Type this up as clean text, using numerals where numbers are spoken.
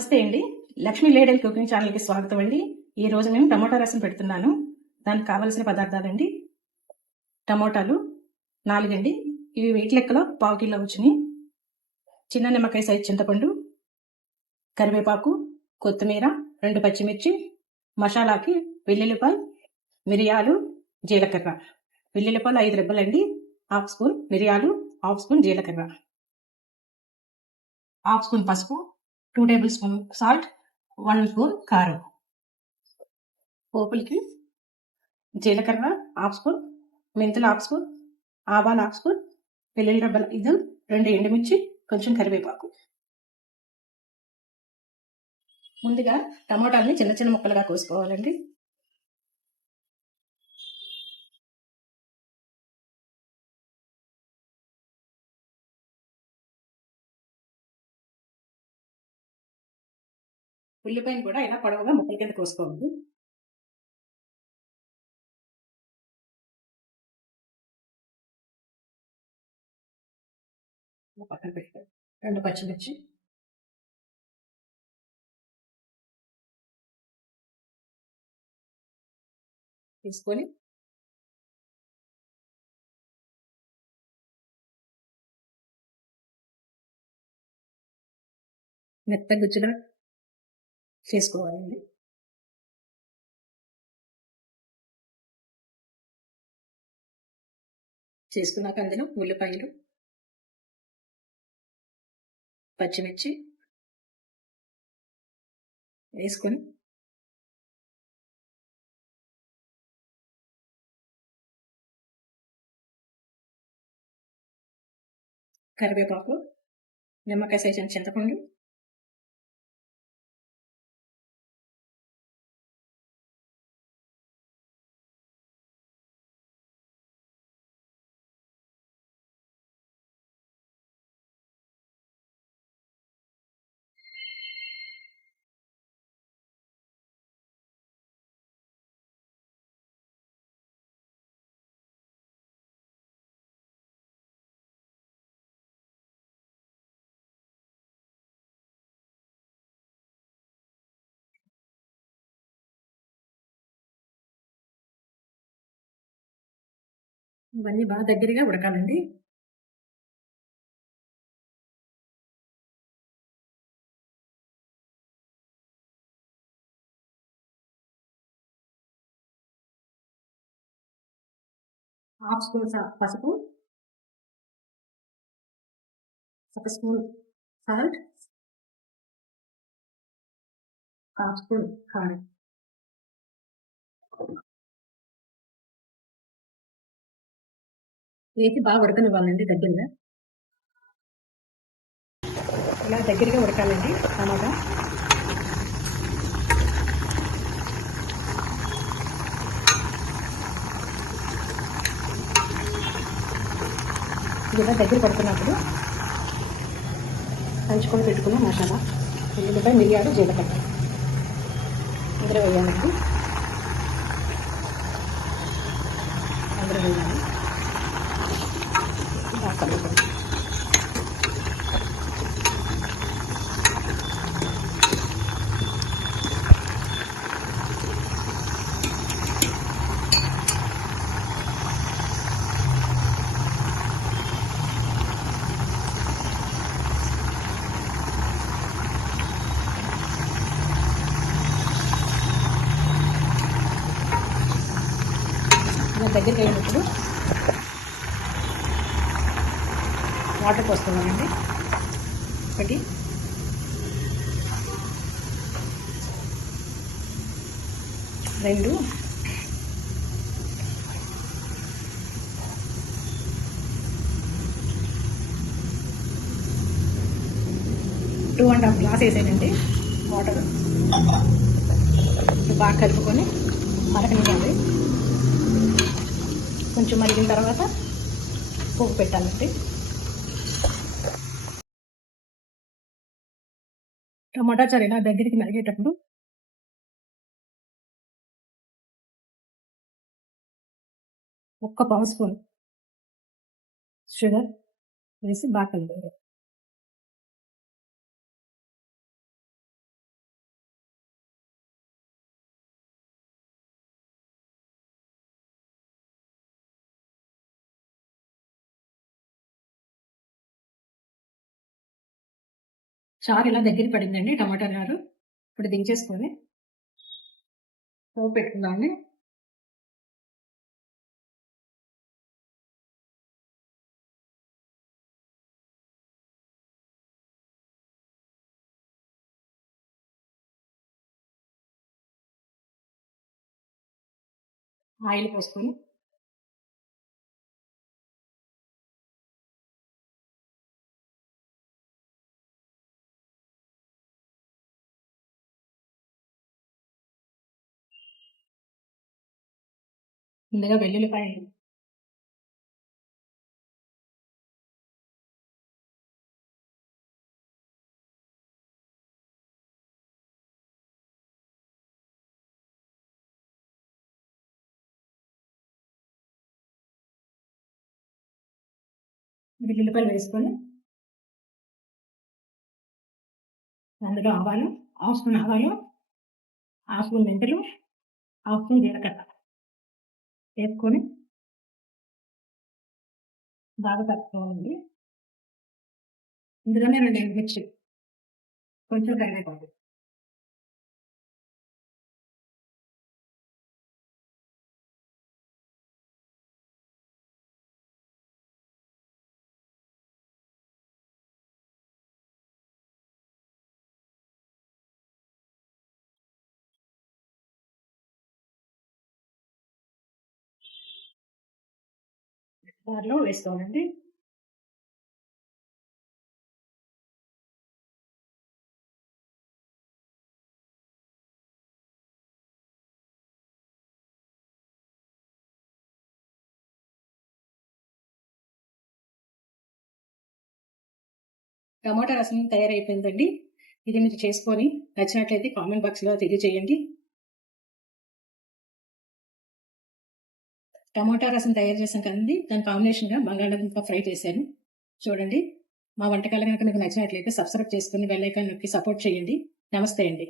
నమస్తే అండి. Lakshmi lady cooking ఛానల్కి స్వాగతం అండి. ఈ రోజు నేను టమోటా రసం పెడుతున్నాను. దానికి కావలసిన పదార్థాలండి: టమోటాలు 4 అండి, ఇవి వెయిట్ లెక్కలో 1/2 కిలో వచ్చినాయి. చిన్న నిమ్మకాయ సైజ్ చింతపండు, కరివేపాకు, కొత్తిమీర, 2 పచ్చిమిర్చి, మసాలాకి వెల్లుల్లిపాయ, మిరియాలు, జీలకర్ర. వెల్లుల్లిపాయలు 5 రెబ్బలండి, 1/2 స్పూన్ మిరియాలు, 1/2 స్పూన్ జీలకర్ర, 1/2 స్పూన్ పసుపు, 2 టేబుల్ స్పూన్ సాల్ట్, 1 స్పూన్ కారం. పోపులకి జీలకర్ర 1/2 స్పూన్, మెంతులు 1/2 స్పూన్, ఆవాలు 1/2 స్పూన్, వెల్లుల్లి రెబ్బలు 5, 2 ఎండుమిర్చి, కొంచెం కరివేపాకు. ముందుగా టమోటాలని చిన్న చిన్న ముక్కలుగా కోసుకోవాలండి. ఉల్లిపాయను కూడా ఇలా పొడవుగా ముక్కల కింద కోసుకోవాలి. పక్కన పెట్టాలి. 2 పచ్చిమిర్చి, తీసుకొని మెత్త గుజ్జులా చేసుకోవాలండి. చేసుకున్నాక అందులో ఉల్లిపాయలు, పచ్చిమిర్చి వేసుకొని కరివేపాకు, నిమ్మకాయ సైజు చింతపండు, ఇవన్నీ బాగా దగ్గరగా ఉడకాలండి. హాఫ్ స్పూన్ పసుపు, 1 స్పూన్ సాల్ట్, 1/2 స్పూన్ కారం వేసి బాగా ఉడకనివ్వాలండి. దగ్గరగా ఇలా దగ్గరగా ఉడకాలండి టమాటా. ఇలా దగ్గర పడుతున్నప్పుడు దంచుకొని పెట్టుకున్న మసాలా, ఉల్లిపాయ, మిరియాలు, జీలకర్ర ఇందులో వేయాలండి. అందులో వేయాలి. బాగా కలుపుకోండి. దగ్గరికి అయినప్పుడు వాటర్ పోసుకోవాలండి. 1, 2, 2.5 గ్లాస్ వేసేయండి వాటర్. బాగా కలుపుకొని మరకనివ్వాలి. కొంచెం మరిగిన తర్వాత పోపు పెట్టాలండి. టమాటా చారు ఇలా దగ్గరికి మరిగేటప్పుడు 1 పావు స్పూన్ షుగర్ వేసి బాగా కలపాలి. చారు ఇలా దగ్గర పడిందండి టమాటా చారు. ఇప్పుడు దించేసుకొని పోపు పెట్టుకుందామండి. ఆయిల్ పోసుకొని ముందుగా వెల్లుల్లిపాయలు, వేసుకొని అందులో ఆవాలు, హాఫ్ స్పూన్ ఆవాలు, హాఫ్ స్పూన్ మెంతులు, హాఫ్ స్పూన్ జీలకర్ర వేసుకొని బాగా కలుపుకోవాలండి. ఇందులోనే 2 ఎండుమిర్చి, కొంచెం కరివేపాకు, దానిలో వేసుకోవాలండి. టమాటా రసం తయారైపోయిందండి. ఇది మీరు చేసుకొని నచ్చినట్లయితే కామెంట్ బాక్స్లో తెలియజేయండి. టమాటా రసం తయారు చేసాం కదండి, దాని కాంబినేషన్గా బంగాళాదుంప ఫ్రై చేశాను. చూడండి, మా వంటకాలు కనుక మీకు నచ్చినట్లయితే సబ్స్క్రైబ్ చేసుకుని బెల్ ఐకాన్ నొక్కి సపోర్ట్ చేయండి. నమస్తే అండి.